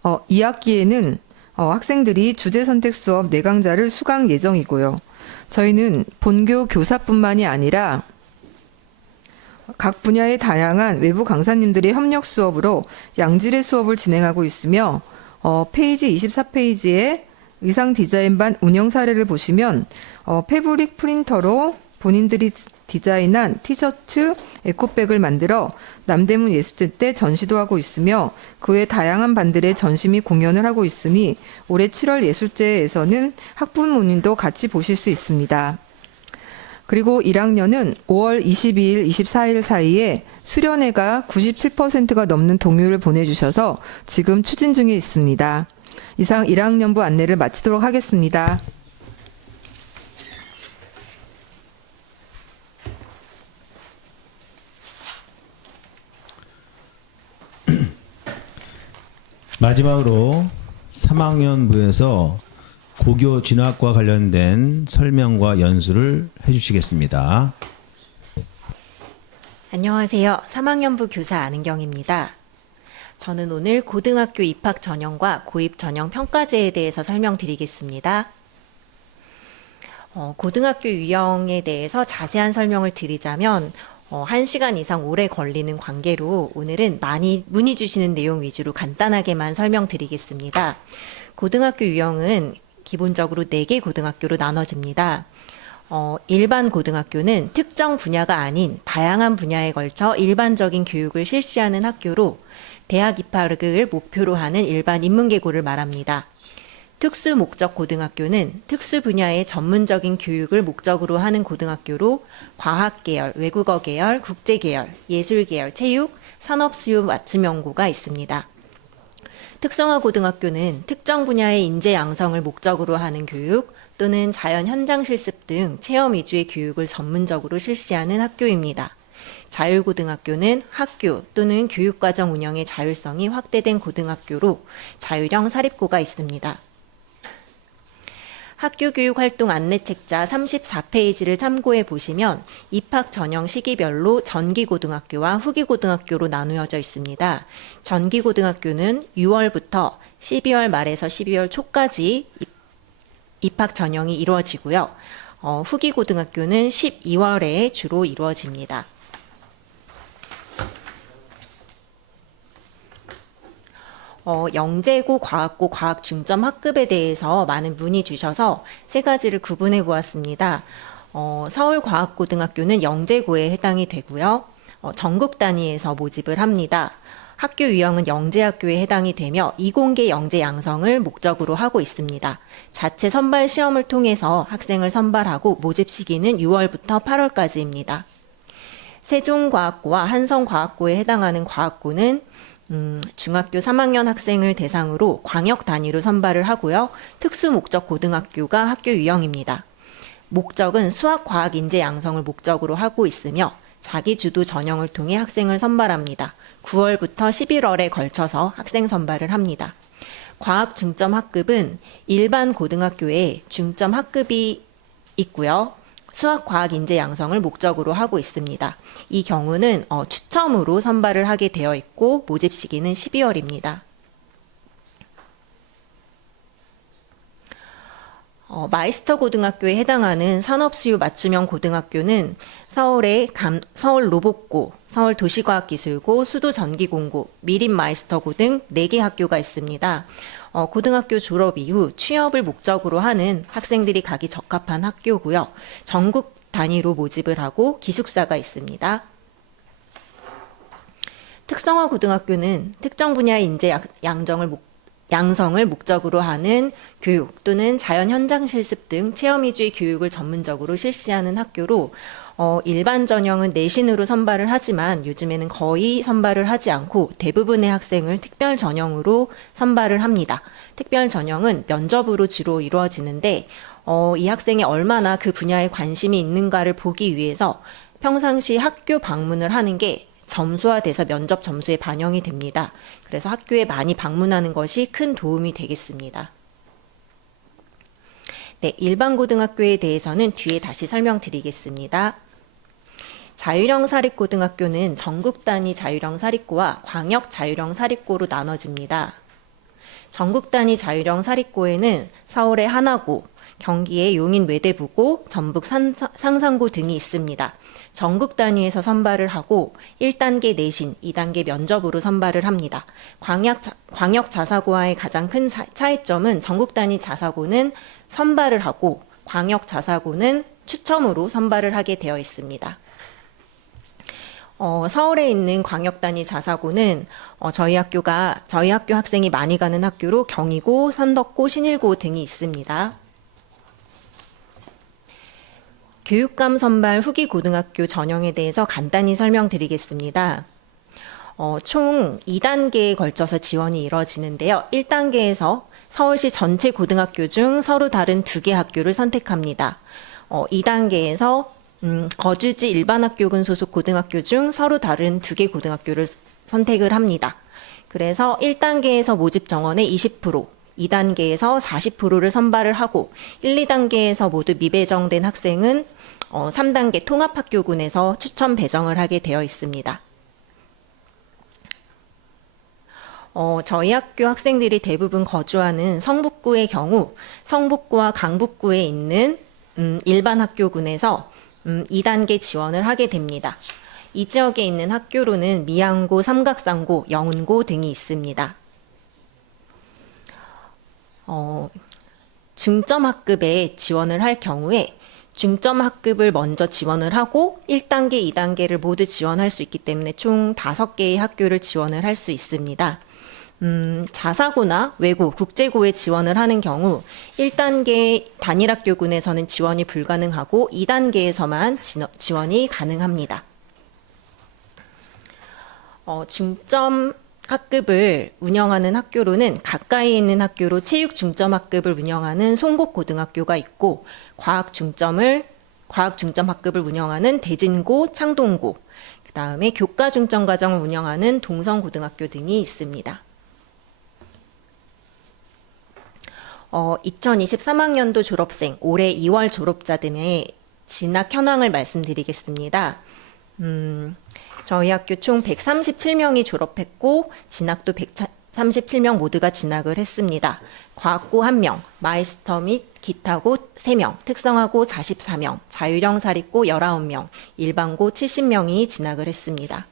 2학기에는 학생들이 주제선택 수업 4강좌를 수강 예정이고요. 저희는 본교 교사뿐만이 아니라 각 분야의 다양한 외부 강사님들의 협력 수업으로 양질의 수업을 진행하고 있으며 페이지 24페이지에 의상 디자인반 운영 사례를 보시면 패브릭 프린터로 본인들이 디자인한 티셔츠, 에코백을 만들어 남대문 예술제 때 전시도 하고 있으며 그 외 다양한 반들의 전시 및 공연을 하고 있으니 올해 7월 예술제에서는 학부모님도 같이 보실 수 있습니다. 그리고 1학년은 5월 22일, 24일 사이에 수련회가 97%가 넘는 동의를 보내주셔서 지금 추진 중에 있습니다. 이상 1학년부 안내를 마치도록 하겠습니다. 마지막으로 3학년부에서 고교 진학과 관련된 설명과 연수를 해주시겠습니다. 안녕하세요. 3학년부 교사 안은경입니다. 저는 오늘 고등학교 입학 전형과 고입 전형 평가제에 대해서 설명드리겠습니다. 고등학교 유형에 대해서 자세한 설명을 드리자면 1시간 이상 오래 걸리는 관계로 오늘은 많이 문의 주시는 내용 위주로 간단하게만 설명드리겠습니다. 고등학교 유형은 기본적으로 4개 고등학교로 나눠집니다. 일반 고등학교는 특정 분야가 아닌 다양한 분야에 걸쳐 일반적인 교육을 실시하는 학교로 대학 입학을 목표로 하는 일반 인문계고를 말합니다. 특수 목적 고등학교는 특수 분야의 전문적인 교육을 목적으로 하는 고등학교로 과학 계열, 외국어 계열, 국제 계열, 예술 계열, 체육, 산업 수요 맞춤형고가 있습니다. 특성화 고등학교는 특정 분야의 인재 양성을 목적으로 하는 교육 또는 자연 현장 실습 등 체험 위주의 교육을 전문적으로 실시하는 학교입니다. 자율고등학교는 학교 또는 교육과정 운영의 자율성이 확대된 고등학교로 자율형 사립고가 있습니다. 학교교육활동 안내책자 34페이지를 참고해 보시면 입학 전형 시기별로 전기고등학교와 후기고등학교로 나누어져 있습니다. 전기고등학교는 6월부터 12월 말에서 12월 초까지 입학 전형이 이루어지고요. 후기고등학교는 12월에 주로 이루어집니다. 영재고, 과학고, 과학중점 학급에 대해서 많은 문의 주셔서 3가지를 구분해 보았습니다. 서울과학고등학교는 영재고에 해당이 되고요. 전국 단위에서 모집을 합니다. 학교 유형은 영재학교에 해당이 되며 이공계 영재 양성을 목적으로 하고 있습니다. 자체 선발 시험을 통해서 학생을 선발하고 모집 시기는 6월부터 8월까지입니다. 세종과학고와 한성과학고에 해당하는 과학고는 중학교 3학년 학생을 대상으로 광역 단위로 선발을 하고요. 특수 목적 고등학교가 학교 유형입니다. 목적은 수학, 과학, 인재 양성을 목적으로 하고 있으며 자기 주도 전형을 통해 학생을 선발합니다. 9월부터 11월에 걸쳐서 학생 선발을 합니다. 과학 중점 학급은 일반 고등학교에 중점 학급이 있고요. 수학, 과학, 인재 양성을 목적으로 하고 있습니다. 이 경우는 추첨으로 선발을 하게 되어 있고 모집 시기는 12월입니다. 마이스터 고등학교에 해당하는 산업수요 맞춤형 고등학교는 서울의 서울 로봇고, 서울 도시과학기술고, 수도전기공고, 미림 마이스터고 등 4개 학교가 있습니다. 고등학교 졸업 이후 취업을 목적으로 하는 학생들이 가기 적합한 학교고요. 전국 단위로 모집을 하고 기숙사가 있습니다. 특성화 고등학교는 특정 분야의 인재 양성을 양성을 목적으로 하는 교육 또는 자연 현장 실습 등 체험 위주의 교육을 전문적으로 실시하는 학교로 일반 전형은 내신으로 선발을 하지만 요즘에는 거의 선발을 하지 않고 대부분의 학생을 특별 전형으로 선발을 합니다. 특별 전형은 면접으로 주로 이루어지는데 이 학생이 얼마나 그 분야에 관심이 있는가를 보기 위해서 평상시 학교 방문을 하는 게 점수화돼서 면접 점수에 반영이 됩니다. 그래서 학교에 많이 방문하는 것이 큰 도움이 되겠습니다. 네, 일반 고등학교에 대해서는 뒤에 다시 설명드리겠습니다. 자율형 사립고등학교는 전국 단위 자율형 사립고와 광역 자율형 사립고로 나눠집니다. 전국 단위 자율형 사립고에는 서울의 하나고, 경기의 용인 외대부고, 전북 상산고 등이 있습니다. 전국 단위에서 선발을 하고 1단계 내신, 2단계 면접으로 선발을 합니다. 광역 자사고와의 가장 큰 차이점은 전국 단위 자사고는 선발을 하고 광역 자사고는 추첨으로 선발을 하게 되어 있습니다. 서울에 있는 광역 단위 자사고는 저희 학교 학생이 많이 가는 학교로 경희고, 선덕고, 신일고 등이 있습니다. 교육감 선발 후기 고등학교 전형에 대해서 간단히 설명드리겠습니다. 총 2단계에 걸쳐서 지원이 이루어지는데요. 1단계에서 서울시 전체 고등학교 중 서로 다른 2개 학교를 선택합니다. 2단계에서 거주지 일반학교군 소속 고등학교 중 서로 다른 2개 고등학교를 선택을 합니다. 그래서 1단계에서 모집 정원의 20%, 2단계에서 40%를 선발을 하고 1, 2단계에서 모두 미배정된 학생은 3단계 통합학교군에서 추천 배정을 하게 되어 있습니다. 저희 학교 학생들이 대부분 거주하는 성북구의 경우 성북구와 강북구에 있는 일반 학교군에서 2단계 지원을 하게 됩니다. 이 지역에 있는 학교로는 미양고, 삼각산고, 영운고 등이 있습니다. 중점학급에 지원을 할 경우에 중점학급을 먼저 지원을 하고 1단계, 2단계를 모두 지원할 수 있기 때문에 총 5개의 학교를 지원을 할 수 있습니다. 자사고나 외고, 국제고에 지원을 하는 경우 1단계 단일학교군에서는 지원이 불가능하고 2단계에서만 지원이 가능합니다. 중점 학급을 운영하는 학교로는 가까이 있는 학교로 체육 중점 학급을 운영하는 송곡고등학교가 있고 과학 중점 학급을 운영하는 대진고, 창동고, 그다음에 교과 중점 과정을 운영하는 동성고등학교 등이 있습니다. 2023학년도 졸업생, 올해 2월 졸업자 등의 진학 현황을 말씀드리겠습니다. 저희 학교 총 137명이 졸업했고 진학도 137명 모두가 진학을 했습니다. 과학고 1명, 마이스터 및 기타고 3명, 특성화고 44명, 자율형 사립고 19명, 일반고 70명이 진학을 했습니다.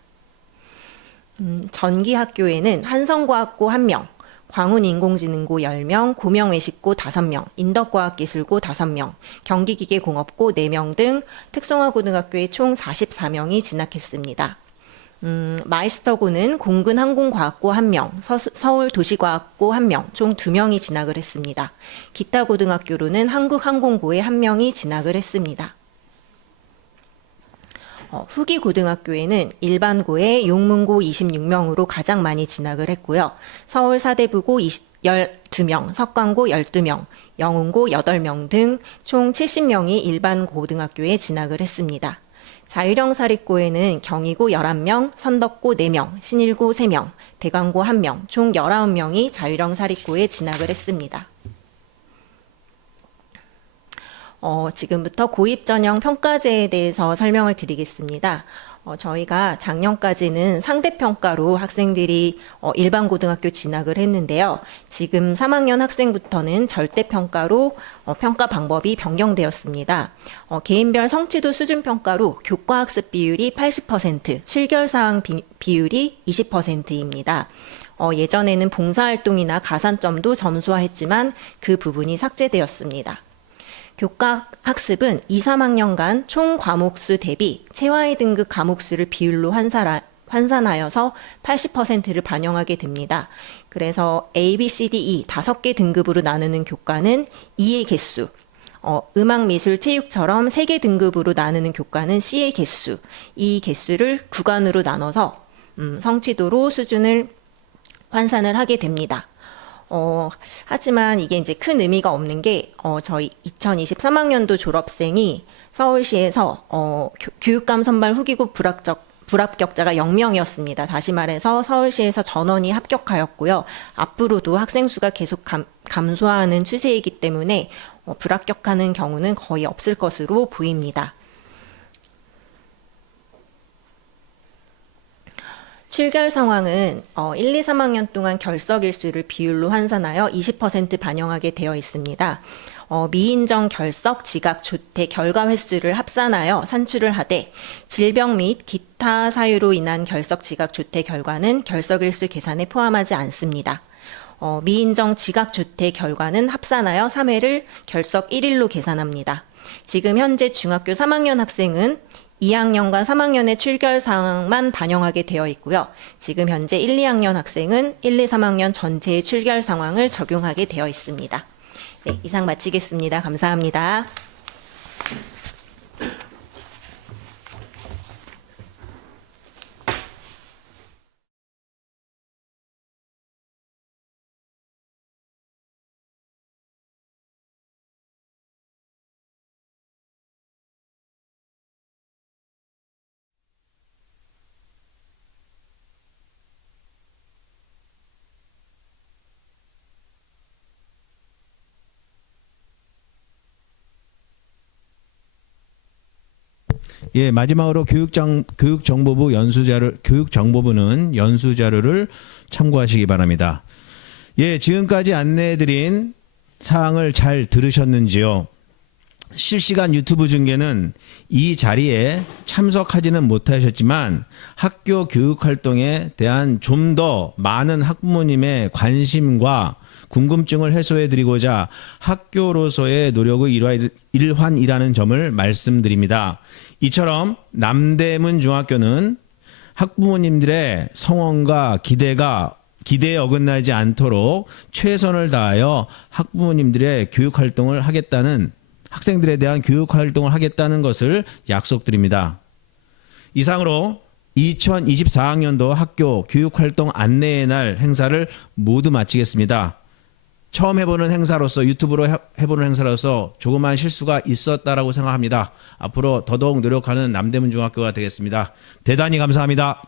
전기학교에는 한성과학고 1명, 광운인공지능고 10명, 고명외식고 5명, 인덕과학기술고 5명, 경기기계공업고 4명 등 특성화고등학교에 총 44명이 진학했습니다. 마이스터고는 공군항공과학고 1명, 서울도시과학고 1명, 총 2명이 진학을 했습니다. 기타고등학교로는 한국항공고에 1명이 진학을 했습니다. 후기 고등학교에는 일반고에 용문고 26명으로 가장 많이 진학을 했고요. 서울 사대부고 12명, 석광고 12명, 영운고 8명 등 총 70명이 일반 고등학교에 진학을 했습니다. 자율형 사립고에는 경희고 11명, 선덕고 4명, 신일고 3명, 대광고 1명, 총 19명이 자율형 사립고에 진학을 했습니다. 지금부터 고입전형 평가제에 대해서 설명을 드리겠습니다. 저희가 작년까지는 상대평가로 학생들이 일반 고등학교 진학을 했는데요. 지금 3학년 학생부터는 절대평가로 평가 방법이 변경되었습니다. 개인별 성취도 수준평가로 교과학습 비율이 80%, 7결사항 비율이 20%입니다. 예전에는 봉사활동이나 가산점도 점수화했지만 그 부분이 삭제되었습니다. 교과학습은 2, 3학년간 총 과목수 대비 체화의 등급 과목수를 비율로 환산하여서 80%를 반영하게 됩니다. 그래서 A, B, C, D, E 5개 등급으로 나누는 교과는 E의 개수, 음악, 미술, 체육처럼 3개 등급으로 나누는 교과는 C의 개수, 이 개수를 구간으로 나눠서 성취도로 수준을 환산을 하게 됩니다. 하지만 이게 이제 큰 의미가 없는 게, 저희 2023학년도 졸업생이 서울시에서 교육감 선발 후기급 불합격자가 0명이었습니다. 다시 말해서 서울시에서 전원이 합격하였고요. 앞으로도 학생 수가 계속 감소하는 추세이기 때문에 불합격하는 경우는 거의 없을 것으로 보입니다. 출결 상황은 1, 2, 3학년 동안 결석 일수를 비율로 환산하여 20% 반영하게 되어 있습니다. 미인정 결석, 지각, 조퇴, 결과 횟수를 합산하여 산출을 하되 질병 및 기타 사유로 인한 결석, 지각, 조퇴 결과는 결석 일수 계산에 포함하지 않습니다. 미인정, 지각, 조퇴 결과는 합산하여 3회를 결석 1일로 계산합니다. 지금 현재 중학교 3학년 학생은 2학년과 3학년의 출결 상황만 반영하게 되어 있고요. 지금 현재 1, 2학년 학생은 1, 2, 3학년 전체의 출결 상황을 적용하게 되어 있습니다. 네, 이상 마치겠습니다. 감사합니다. 예, 마지막으로 교육정보부 교육정보부는 연수자료를 참고하시기 바랍니다. 예, 지금까지 안내해드린 사항을 잘 들으셨는지요? 실시간 유튜브 중계는 이 자리에 참석하지는 못하셨지만 학교 교육활동에 대한 좀 더 많은 학부모님의 관심과 궁금증을 해소해드리고자 학교로서의 노력의 일환이라는 점을 말씀드립니다. 이처럼 남대문 중학교는 학부모님들의 성원과 기대에 어긋나지 않도록 최선을 다하여 학부모님들의 교육활동을 하겠다는, 학생들에 대한 교육활동을 하겠다는 것을 약속드립니다. 이상으로 2024학년도 학교 교육활동 안내의 날 행사를 모두 마치겠습니다. 처음 해보는 행사로서, 유튜브로 해보는 행사로서 조그마한 실수가 있었다라고 생각합니다. 앞으로 더더욱 노력하는 남대문 중학교가 되겠습니다. 대단히 감사합니다.